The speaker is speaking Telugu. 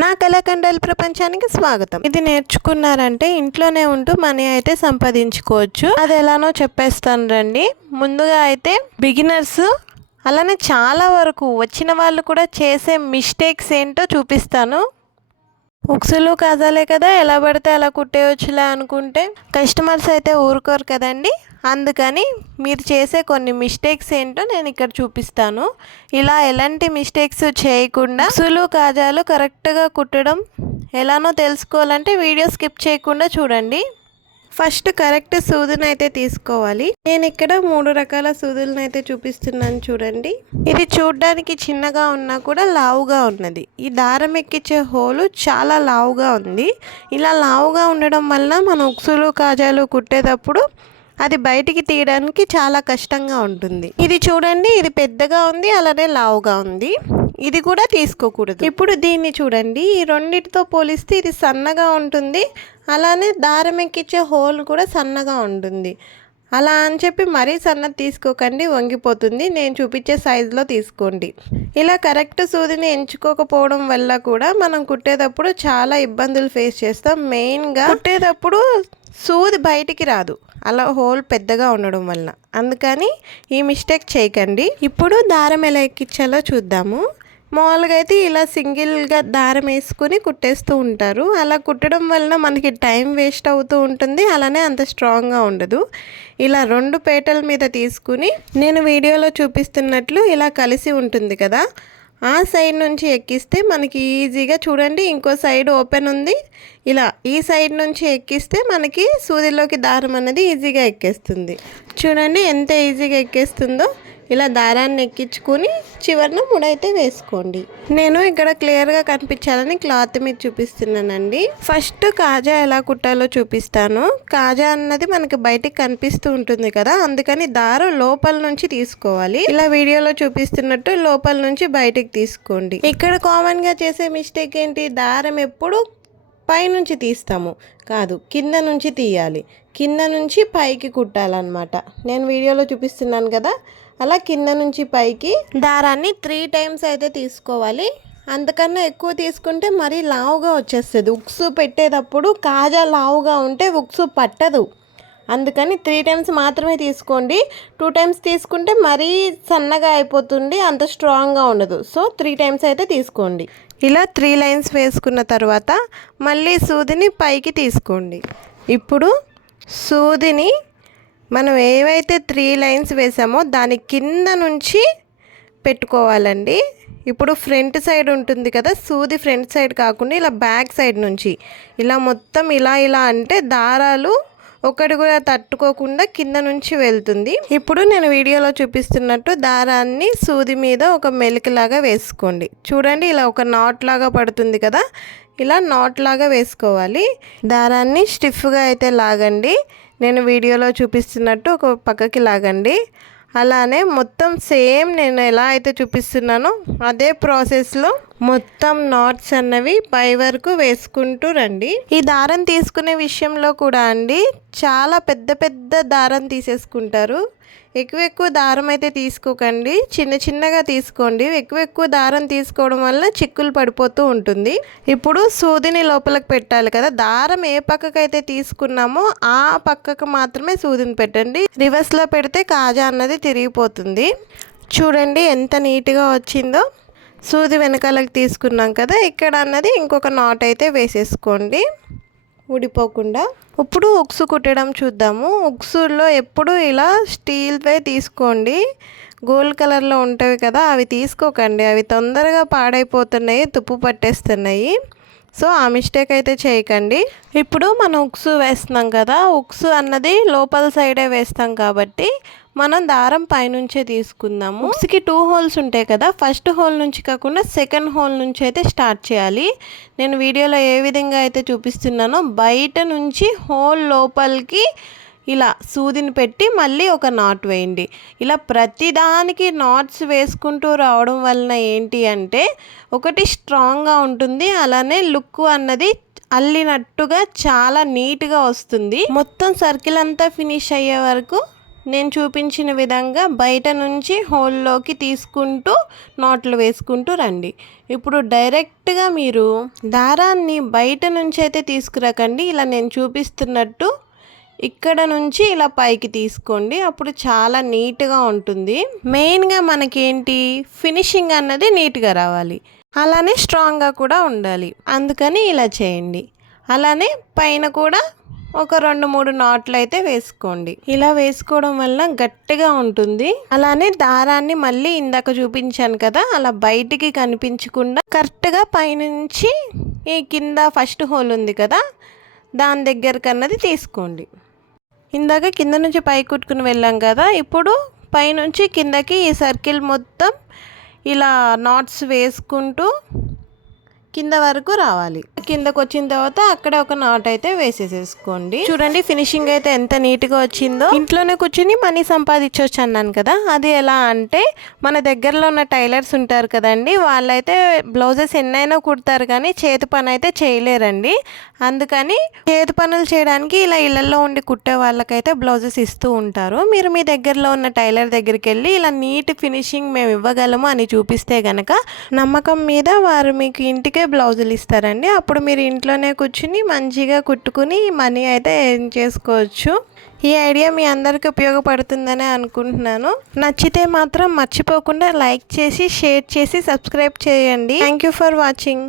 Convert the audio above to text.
నా కళాఖండాల ప్రపంచానికి స్వాగతం. ఇది నేర్చుకున్నారంటే ఇంట్లోనే ఉంటూ మనీ అయితే సంపాదించుకోవచ్చు. అది ఎలానో చెప్పేస్తాను రండి. ముందుగా అయితే బిగినర్స్ అలానే చాలా వరకు వచ్చిన వాళ్ళు కూడా చేసే మిస్టేక్స్ ఏంటో చూపిస్తాను. ఉక్సులు కాజాలే కదా, ఎలా పడితే అలా కుట్టేయచ్చులే అనుకుంటే కస్టమర్స్ అయితే ఊరుకోరు కదండి. అందుకని మీరు చేసే కొన్ని మిస్టేక్స్ ఏంటో నేను ఇక్కడ చూపిస్తాను. ఇలా ఎలాంటి మిస్టేక్స్ చేయకుండా ఉక్సులు కాజాలు కరెక్ట్గా కుట్టడం ఎలానో తెలుసుకోవాలంటే వీడియో స్కిప్ చేయకుండా చూడండి. ఫస్ట్ కరెక్ట్ సూదును అయితే తీసుకోవాలి. నేను ఇక్కడ 3 రకాల సూదులను అయితే చూపిస్తున్నాను చూడండి. ఇది చూడడానికి చిన్నగా ఉన్నా కూడా లావుగా ఉన్నది. ఈ దారం ఎక్కించే హోలు చాలా లావుగా ఉంది. ఇలా లావుగా ఉండడం వల్ల మనం ఉక్సులు కాజాలు కుట్టేటప్పుడు అది బయటికి తీయడానికి చాలా కష్టంగా ఉంటుంది. ఇది చూడండి, ఇది పెద్దగా ఉంది, అలానే లావుగా ఉంది. ఇది కూడా తీసుకోకూడదు. ఇప్పుడు దీన్ని చూడండి, ఈ రెండింటితో పోలిస్తే ఇది సన్నగా ఉంటుంది, అలానే దారం ఎక్కించే హోల్ కూడా సన్నగా ఉంటుంది. అలా అని చెప్పి మరీ సన్నది తీసుకోకండి, వంగిపోతుంది. నేను చూపించే సైజులో తీసుకోండి. ఇలా కరెక్ట్ సూదిని ఎంచుకోకపోవడం వల్ల కూడా మనం కుట్టేటప్పుడు చాలా ఇబ్బందులు ఫేస్ చేస్తాం. మెయిన్గా కుట్టేటప్పుడు సూది బయటికి రాదు, అలా హోల్ పెద్దగా ఉండడం వల్ల. అందుకని ఈ మిస్టేక్ చేయకండి. ఇప్పుడు దారం ఎలా ఎక్కించాలో చూద్దాము. మామూలుగా అయితే ఇలా సింగిల్గా దారం వేసుకుని కుట్టేస్తూ ఉంటారు. అలా కుట్టడం వలన మనకి టైం వేస్ట్ అవుతూ ఉంటుంది, అలానే అంత స్ట్రాంగ్గా ఉండదు. ఇలా 2 పేటల మీద తీసుకుని నేను వీడియోలో చూపిస్తున్నట్లు ఇలా కలిసి ఉంటుంది కదా, ఆ సైడ్ నుంచి ఎక్కిస్తే మనకి ఈజీగా చూడండి, ఇంకో సైడ్ ఓపెన్ ఉంది. ఇలా ఈ సైడ్ నుంచి ఎక్కిస్తే మనకి సూదిలోకి దారం అనేది ఈజీగా ఎక్కేస్తుంది. చూడండి ఎంత ఈజీగా ఎక్కేస్తుందో. ఇలా దారాన్ని ఎక్కించుకొని చివరిన ముడైతే వేసుకోండి. నేను ఇక్కడ క్లియర్గా కనిపించాలని క్లాత్ మీద చూపిస్తున్నానండి. ఫస్ట్ కాజా ఎలా కుట్టాలో చూపిస్తాను. కాజా అన్నది మనకి బయటికి కనిపిస్తూ ఉంటుంది కదా, అందుకని దారం లోపల నుంచి తీసుకోవాలి. ఇలా వీడియోలో చూపిస్తున్నట్టు లోపల నుంచి బయటికి తీసుకోండి. ఇక్కడ కామన్గా చేసే మిస్టేక్ ఏంటి, దారం ఎప్పుడు పైనుంచి తీస్తాము, కాదు కింద నుంచి తీయాలి. కింద నుంచి పైకి కుట్టాలన్నమాట. నేను వీడియోలో చూపిస్తున్నాను కదా, అలా కింద నుంచి పైకి దారాన్ని 3 టైమ్స్ అయితే తీసుకోవాలి. అంతకన్నా ఎక్కువ తీసుకుంటే మరీ లావుగా వచ్చేస్తుంది. ఉక్సు పెట్టేటప్పుడు కాజా లావుగా ఉంటే ఉక్సు పట్టదు. అందుకని 3 టైమ్స్ మాత్రమే తీసుకోండి. 2 టైమ్స్ తీసుకుంటే మరీ సన్నగా అయిపోతుంది, అంత స్ట్రాంగ్గా ఉండదు. సో 3 టైమ్స్ అయితే తీసుకోండి. ఇలా 3 లైన్స్ వేసుకున్న తర్వాత మళ్ళీ సూదిని పైకి తీసుకోండి. ఇప్పుడు సూదిని మనం ఏవైతే 3 లైన్స్ వేసామో దాని కింద నుంచి పెట్టుకోవాలండి. ఇప్పుడు ఫ్రంట్ సైడ్ ఉంటుంది కదా, సూది ఫ్రంట్ సైడ్ కాకుండా ఇలా బ్యాక్ సైడ్ నుంచి ఇలా మొత్తం ఇలా అంటే దారాలు ఒకటి కూడా తట్టుకోకుండా కింద నుంచి వెళ్తుంది. ఇప్పుడు నేను వీడియోలో చూపిస్తున్నట్టు దారాన్ని సూది మీద ఒక మెలికలాగా వేసుకోండి. చూడండి, ఇలా ఒక నాట్ లాగా పడుతుంది కదా, ఇలా నాట్ లాగా వేసుకోవాలి. దారాన్ని స్టిఫ్గా అయితే లాగండి. నేను వీడియోలో చూపిస్తున్నట్టు ఒక పక్కకి లాగండి. అలానే మొత్తం సేమ్ నేను ఎలా అయితే చూపిస్తున్నానో అదే ప్రాసెస్లో మొత్తం నాట్స్ అన్నవి పై వరకు వేసుకుంటూ రండి. ఈ దారం తీసుకునే విషయంలో కూడా అండి, చాలా పెద్ద పెద్ద దారం తీసేసుకుంటారు. ఎక్కువ దారం అయితే తీసుకోకండి, చిన్నగా తీసుకోండి. ఎక్కువ దారం తీసుకోవడం వల్ల చిక్కులు పడిపోతూ ఉంటుంది. ఇప్పుడు సూదిని లోపలికి పెట్టాలి కదా, దారం ఏ పక్కకైతే తీసుకున్నామో ఆ పక్కకు మాత్రమే సూదిని పెట్టండి. రివర్స్లో పెడితే కాజా అన్నది తిరిగిపోతుంది. చూడండి ఎంత నీట్గా వచ్చిందో. సూది వెనకాలకి తీసుకున్నాం కదా, ఇక్కడ అన్నది ఇంకొక నాట్ అయితే వేసేసుకోండి ఊడిపోకుండా. ఇప్పుడు ఉక్సు కుట్టడం చూద్దాము. ఉక్సుల్లో ఎప్పుడు ఇలా స్టీల్వే తీసుకోండి. గోల్డ్ కలర్లో ఉంటాయి కదా, అవి తీసుకోకండి. అవి తొందరగా పాడైపోతున్నాయి, తుప్పు పట్టేస్తున్నాయి. సో ఆ మిస్టేక్ అయితే చేయకండి. ఇప్పుడు మనం ఉక్సు వేస్తున్నాం కదా, ఉక్సు అన్నది లోపల సైడే వేస్తాం కాబట్టి మనం దారం పైనుంచే తీసుకుందాము. ఉక్సుకి 2 హోల్స్ ఉంటాయి కదా, ఫస్ట్ హోల్ నుంచి కాకుండా సెకండ్ హోల్ నుంచి అయితే స్టార్ట్ చేయాలి. నేను వీడియోలో ఏ విధంగా అయితే చూపిస్తున్నానో బయట నుంచి హోల్ లోపలికి ఇలా సూదిని పెట్టి మళ్ళీ ఒక నాట్ వేయండి. ఇలా ప్రతిదానికి నాట్స్ వేసుకుంటూ రావడం వలన ఏంటి అంటే, ఒకటి స్ట్రాంగ్గా ఉంటుంది, అలానే లుక్ అన్నది అల్లినట్టుగా చాలా నీట్గా వస్తుంది. మొత్తం సర్కిల్ అంతా ఫినిష్ అయ్యే వరకు నేను చూపించిన విధంగా బయట నుంచి హోల్లోకి తీసుకుంటూ నాట్లు వేసుకుంటూ రండి. ఇప్పుడు డైరెక్ట్గా మీరు దారాన్ని బయట నుంచి అయితే తీసుకురాకండి. ఇలా నేను చూపిస్తున్నట్టు ఇక్కడ నుంచి ఇలా పైకి తీసుకోండి. అప్పుడు చాలా నీట్గా ఉంటుంది. మెయిన్గా మనకేంటి ఫినిషింగ్ అన్నది నీట్గా రావాలి, అలానే స్ట్రాంగ్గా కూడా ఉండాలి. అందుకని ఇలా చేయండి. అలానే పైన కూడా ఒక 2-3 నాట్లు అయితే వేసుకోండి. ఇలా వేసుకోవడం వల్ల గట్టిగా ఉంటుంది. అలానే దారాన్ని మళ్ళీ ఇందాక చూపించాను కదా, అలా బయటికి కనిపించకుండా కరెక్ట్గా పైనుంచి ఈ కింద ఫస్ట్ హోల్ ఉంది కదా, దాని దగ్గరకు అన్నది తీసుకోండి. ఇందాక కింద నుంచి పై కుట్టుకుని వెళ్ళాం కదా, ఇప్పుడు పైనుంచి కిందకి ఈ సర్కిల్ మొత్తం ఇలా నాట్స్ వేసుకుంటూ కింద వరకు రావాలి. కిందకు వచ్చిన తర్వాత అక్కడ ఒక నాట్ అయితే వేసేసేసుకోండి. చూడండి ఫినిషింగ్ అయితే ఎంత నీట్గా వచ్చిందో. ఇంట్లోనే కూర్చుని మనీ సంపాదించవచ్చు అన్నాను కదా, అది ఎలా అంటే మన దగ్గరలో ఉన్న టైలర్స్ ఉంటారు కదండి, వాళ్ళైతే బ్లౌజెస్ ఎన్నైనా కుడతారు కానీ చేతి పని అయితే చేయలేరండి. అందుకని చేతి పనులు చేయడానికి ఇలా ఇళ్లలో ఉండి కుట్టే వాళ్ళకైతే బ్లౌజెస్ ఇస్తూ ఉంటారు. మీరు మీ దగ్గరలో ఉన్న టైలర్ దగ్గరికి వెళ్ళి ఇలా నీట్ ఫినిషింగ్ మేము ఇవ్వగలము అని చూపిస్తే గనక నమ్మకం మీద వారు మీకు ఇంటికే బ్లౌజులు ఇస్తారండి. అప్పుడు మీరు ఇంట్లోనే కూర్చుని మంచిగా కుట్టుకుని మనీ అయితే ఎర్న్ చేసుకోవచ్చు. ఈ ఐడియా మీ అందరికీ ఉపయోగపడుతుందని అనుకుంటున్నాను. నచ్చితే మాత్రం మర్చిపోకుండా లైక్ చేసి, షేర్ చేసి, సబ్స్క్రైబ్ చేయండి. Thank you for watching.